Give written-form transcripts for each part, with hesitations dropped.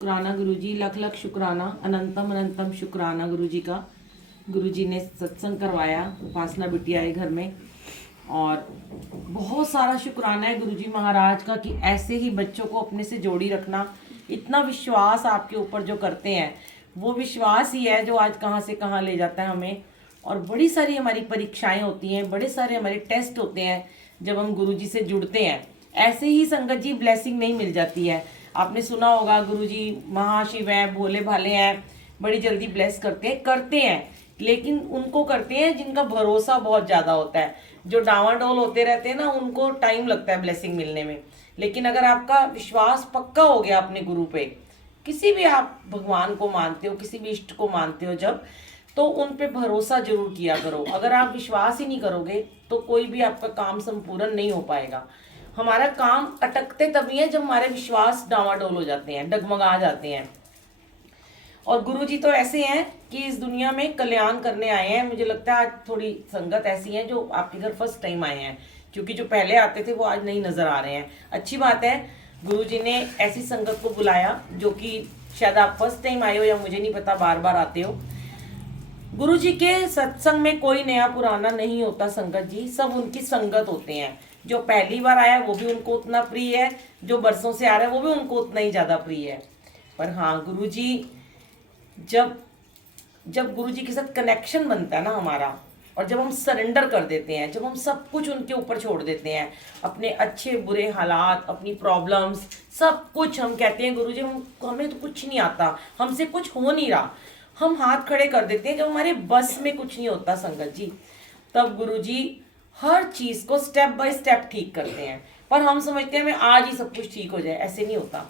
शुक्राना गुरुजी, लख लख शुक्राना, अनंतम अनंतम शुक्राना गुरुजी का। गुरुजी ने सत्संग करवाया, उपासना बिटिया आई घर में। और बहुत सारा शुक्राना है गुरुजी महाराज का कि ऐसे ही बच्चों को अपने से जोड़ी रखना। इतना विश्वास आपके ऊपर जो करते हैं, वो विश्वास ही है जो आज कहाँ से कहाँ ले जाता है हमें। और बड़ी सारी हमारी परीक्षाएं होती हैं, बड़े सारे हमारे टेस्ट होते हैं जब हम गुरुजी से जुड़ते हैं। ऐसे ही संगत जी ब्लेसिंग नहीं मिल जाती है। आपने सुना होगा गुरुजी महाशिव हैं, भोले भाले हैं, बड़ी जल्दी ब्लेस करते हैं, लेकिन उनको करते हैं जिनका भरोसा बहुत ज़्यादा होता है। जो डावाडोल होते रहते हैं ना, उनको टाइम लगता है ब्लेसिंग मिलने में। लेकिन अगर आपका विश्वास पक्का हो गया अपने गुरु पे, किसी भी आप भगवान को मानते हो, किसी भी इष्ट को मानते हो जब, तो उन पे भरोसा जरूर किया करो। अगर आप विश्वास ही नहीं करोगे तो कोई भी आपका काम संपूर्ण नहीं हो पाएगा। हमारा काम अटकते तभी है जब हमारे विश्वास डावाडोल हो जाते हैं, डगमगा जाते हैं। और गुरुजी तो ऐसे हैं कि इस दुनिया में कल्याण करने आए हैं। मुझे लगता है आज थोड़ी संगत ऐसी है जो आपके घर फर्स्ट टाइम आए हैं, क्योंकि जो पहले आते थे वो आज नहीं नजर आ रहे हैं। अच्छी बात है, गुरुजी ने ऐसी संगत को बुलाया जो कि शायद आप फर्स्ट टाइम आए हो या मुझे नहीं पता, बार बार आते हो। गुरुजी के सत्संग में कोई नया पुराना नहीं होता संगत जी, सब उनकी संगत होते हैं। जो पहली बार आया वो भी उनको उतना प्रिय है, जो बरसों से आ रहा है वो भी उनको उतना ही ज्यादा प्रिय है। पर हाँ, गुरुजी जब जब गुरुजी के साथ कनेक्शन बनता है ना हमारा, और जब हम सरेंडर कर देते हैं, जब हम सब कुछ उनके ऊपर छोड़ देते हैं, अपने अच्छे बुरे हालात, अपनी प्रॉब्लम्स, सब कुछ हम कहते हैं गुरुजी हमें तो कुछ नहीं आता, हमसे कुछ हो नहीं रहा, हम हाथ खड़े कर देते हैं। जब हमारे बस में कुछ नहीं होता संगत जी, तब गुरुजी हर चीज को स्टेप बाय स्टेप ठीक करते हैं। पर हम समझते हैं हमें आज ही सब कुछ ठीक हो जाए, ऐसे नहीं होता।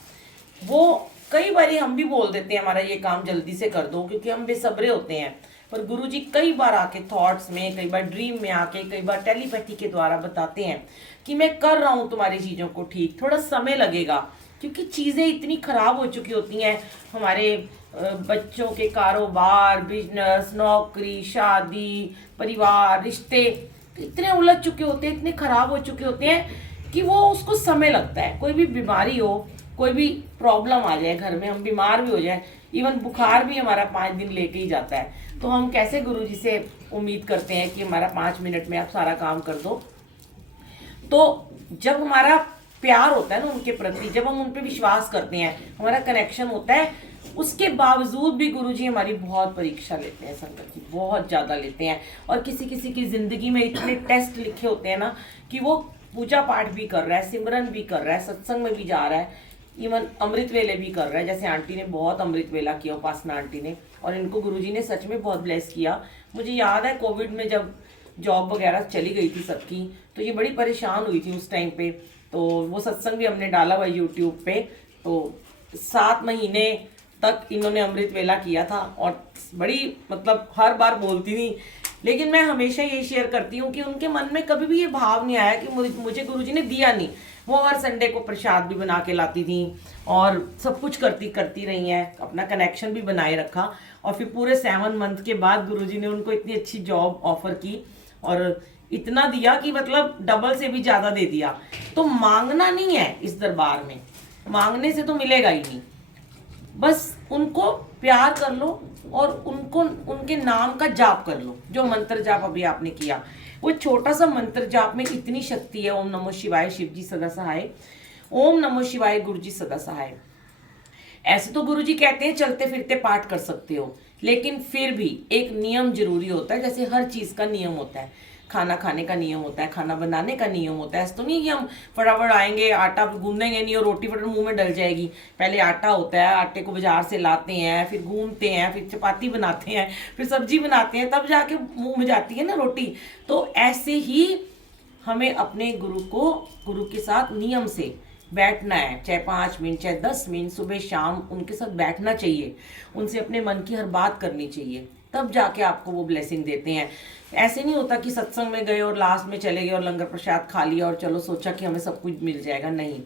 वो कई बार हम भी बोल देते हैं हमारा ये काम जल्दी से कर दो, क्योंकि हम बेसब्रे होते हैं। पर गुरुजी कई बार आके थॉट्स में, कई बार ड्रीम में आके, कई बार टेलीपैथी के द्वारा बताते हैं कि मैं कर रहा हूँ तुम्हारी चीजों को ठीक, थोड़ा समय लगेगा। क्योंकि चीजें इतनी खराब हो चुकी होती हैं, हमारे बच्चों के कारोबार, बिजनेस, नौकरी, शादी, परिवार, रिश्ते इतने उलझ चुके होते हैं, इतने खराब हो चुके होते हैं कि वो उसको समय लगता है। कोई भी बीमारी हो, कोई भी प्रॉब्लम आ जाए घर में, हम बीमार भी हो जाए, इवन बुखार भी हमारा 5 दिन लेके ही जाता है। तो हम कैसे गुरुजी से उम्मीद करते हैं कि हमारा 5 मिनट में आप सारा काम कर दो। तो जब हमारा प्यार होता है ना उनके प्रति, जब हम उन पर विश्वास करते हैं, हमारा कनेक्शन होता है, उसके बावजूद भी गुरुजी हमारी बहुत परीक्षा लेते हैं संगत जी, बहुत ज़्यादा लेते हैं। और किसी किसी की ज़िंदगी में इतने टेस्ट लिखे होते हैं ना कि वो पूजा पाठ भी कर रहा है, सिमरन भी कर रहा है, सत्संग में भी जा रहा है, इवन अमृत वेले भी कर रहा है। जैसे आंटी ने बहुत अमृत वेला किया, उपासना आंटी ने, और इनको गुरुजी ने सच में बहुत ब्लेस किया। मुझे याद है कोविड में जब जॉब वगैरह चली गई थी सबकी, तो ये बड़ी परेशान हुई थी उस टाइम पे। तो वो सत्संग भी हमने डाला हुआ यूट्यूब पे। तो 7 महीने तक इन्होंने अमृत वेला किया था, और बड़ी मतलब हर बार बोलती थी, लेकिन मैं हमेशा ये शेयर करती हूँ कि उनके मन में कभी भी ये भाव नहीं आया कि मुझे गुरुजी ने दिया नहीं। वो हर संडे को प्रसाद भी बना के लाती थी और सब कुछ करती रही हैं, अपना कनेक्शन भी बनाए रखा। और फिर पूरे 7 मंथ के बाद गुरुजी ने उनको इतनी अच्छी जॉब ऑफर की, और इतना दिया कि मतलब डबल से भी ज्यादा दे दिया। तो मांगना नहीं है इस दरबार में, मांगने से तो मिलेगा ही नहीं। बस उनको प्यार कर लो और उनको उनके नाम का जाप कर लो। जो मंत्र जाप अभी आपने किया, वो छोटा सा मंत्र जाप में इतनी शक्ति है। ओम नमो शिवाय शिव जी सदा सहाय, ओम नमो शिवाय गुरु जी सदा सहाय। ऐसे तो गुरुजी कहते हैं चलते फिरते पाठ कर सकते हो, लेकिन फिर भी एक नियम जरूरी होता है। जैसे हर चीज का नियम होता है, खाना खाने का नियम होता है, खाना बनाने का नियम होता है। ऐसा तो नहीं कि हम फटाफट आएंगे, आटा गूंदेंगे नहीं और रोटी फटाफट मुंह में डल जाएगी। पहले आटा होता है, आटे को बाजार से लाते हैं, फिर गूंदते हैं, फिर चपाती बनाते हैं, फिर सब्जी बनाते हैं, तब जाके मुंह में जाती है ना रोटी। तो ऐसे ही हमें अपने गुरु के साथ नियम से बैठना है, चाहे 5 मिनट, चाहे 10 मिनट, सुबह शाम उनके साथ बैठना चाहिए, उनसे अपने मन की हर बात करनी चाहिए, तब जाके आपको वो ब्लेसिंग देते हैं। ऐसे नहीं होता कि सत्संग में गए और लास्ट में चले गए और लंगर प्रसाद खा लिया और चलो सोचा कि हमें सब कुछ मिल जाएगा। नहीं,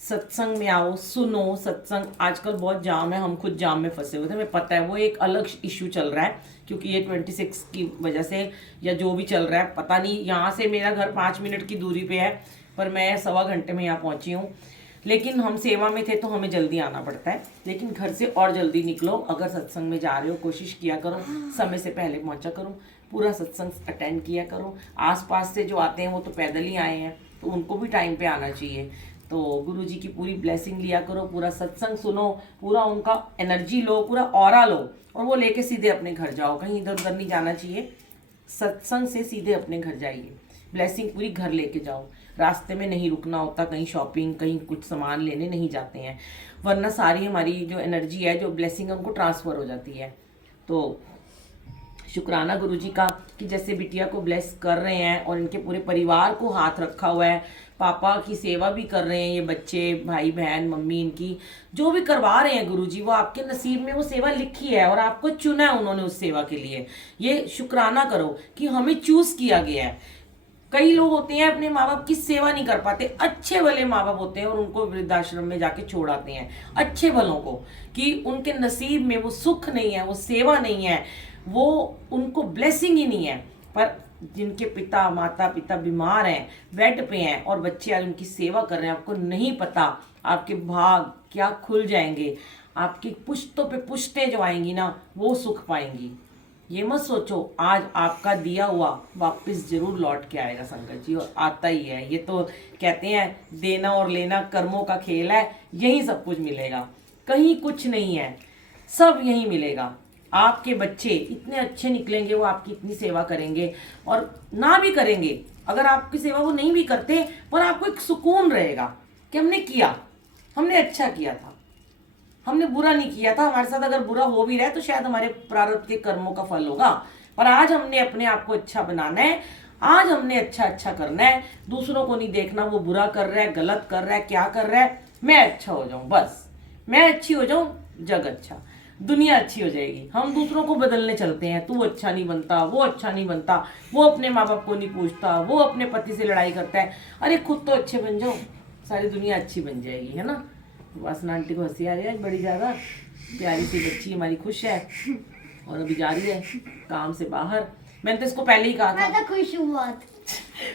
सत्संग में आओ, सुनो सत्संग। आजकल बहुत जाम है, हम खुद जाम में फंसे हुए थे, हमें पता है। वो एक अलग इश्यू चल रहा है, क्योंकि ये 26 की वजह से या जो भी चल रहा है पता नहीं। यहाँ से मेरा घर 5 मिनट की दूरी पे है, पर मैं 1.25 घंटे में यहाँ पहुंची हूँ। लेकिन हम सेवा में थे तो हमें जल्दी आना पड़ता है, लेकिन घर से और जल्दी निकलो। अगर सत्संग में जा रहे हो कोशिश किया करो समय से पहले पहुंचा करो, पूरा सत्संग अटेंड किया करो। आसपास से जो आते हैं वो तो पैदल ही आए हैं, तो उनको भी टाइम पे आना चाहिए। तो गुरु जी की पूरी ब्लेसिंग लिया करो, पूरा सत्संग सुनो, पूरा उनका एनर्जी लो, पूरा ऑरा लो, और वो लेके सीधे अपने घर जाओ। कहीं इधर उधर नहीं जाना चाहिए, सत्संग से सीधे अपने घर जाइए, ब्लेसिंग पूरी घर लेके जाओ। रास्ते में नहीं रुकना होता, कहीं शॉपिंग, कहीं कुछ सामान लेने नहीं जाते हैं, वरना सारी हमारी जो एनर्जी है, जो ब्लेसिंग है, उनको ट्रांसफ़र हो जाती है। तो शुक्राना गुरु जी का कि जैसे बिटिया को ब्लेस कर रहे हैं और इनके पूरे परिवार को हाथ रखा हुआ है, पापा की सेवा भी कर रहे हैं ये बच्चे, भाई बहन, मम्मी, इनकी जो भी करवा रहे हैं गुरु जी, वो आपके नसीब में वो सेवा लिखी है और आपको चुना है उन्होंने उस सेवा के लिए। ये शुक्राना करो कि हमें चूज किया गया है। कई लोग होते हैं अपने माँ बाप की सेवा नहीं कर पाते, अच्छे भले माँ बाप होते हैं और उनको वृद्धाश्रम में जाके छोड़ आते हैं, अच्छे भलों को, कि उनके नसीब में वो सुख नहीं है, वो सेवा नहीं है, वो उनको ब्लेसिंग ही नहीं है। पर जिनके पिता माता पिता बीमार हैं, बेड पे हैं, और बच्चे आज उनकी सेवा कर रहे हैं, आपको नहीं पता आपके भाग क्या खुल जाएंगे, आपकी पुश्तों पे पुश्तें जो आएंगी ना, वो सुख पाएंगी। ये मत सोचो आज आपका दिया हुआ वापस जरूर लौट के आएगा संगत जी, और आता ही है। ये तो कहते हैं देना और लेना कर्मों का खेल है, यही सब कुछ मिलेगा, कहीं कुछ नहीं है, सब यही मिलेगा। आपके बच्चे इतने अच्छे निकलेंगे, वो आपकी इतनी सेवा करेंगे, और ना भी करेंगे, अगर आपकी सेवा वो नहीं भी करते, पर आपको एक सुकून रहेगा कि हमने किया, हमने अच्छा किया था, हमने बुरा नहीं किया था। हमारे साथ अगर बुरा हो भी रहा है तो शायद हमारे प्रारब्ध के कर्मों का फल होगा, पर आज हमने अपने आप को अच्छा बनाना है, आज हमने अच्छा अच्छा करना है। दूसरों को नहीं देखना वो बुरा कर रहा है, गलत कर रहा है, क्या कर रहा है, मैं अच्छा हो जाऊं, बस मैं अच्छी हो जाऊं, जग अच्छा, दुनिया अच्छी हो जाएगी। हम दूसरों को बदलने चलते हैं, तू अच्छा नहीं बनता, वो अच्छा नहीं बनता, वो अपने माँ बाप को नहीं पूछता, वो अपने पति से लड़ाई करता है। अरे खुद तो अच्छे बन जाओ, सारी दुनिया अच्छी बन जाएगी, है ना। वासना आंटी को हंसी आ रही है बड़ी ज़्यादा, प्यारी सी बच्ची हमारी खुश है और अभी जा रही है काम से बाहर। मैंने तो इसको पहले ही कहा था, मैं तो खुश हूँ बहुत।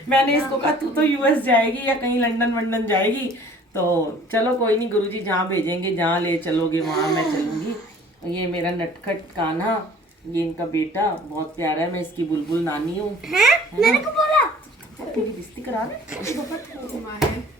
मैंने इसको कहा तू तो यूएस जाएगी या कहीं लंदन वंडन जाएगी, तो चलो कोई नहीं, गुरुजी जहाँ भेजेंगे, जहाँ ले चलोगे वहाँ मैं चलूँगी। ये मेरा नटखट कान्हा, ये इनका बेटा बहुत प्यारा है, मैं इसकी बुलबुल नानी हूँ। मैंने को बोला मेरी बेइज्जती करा रहे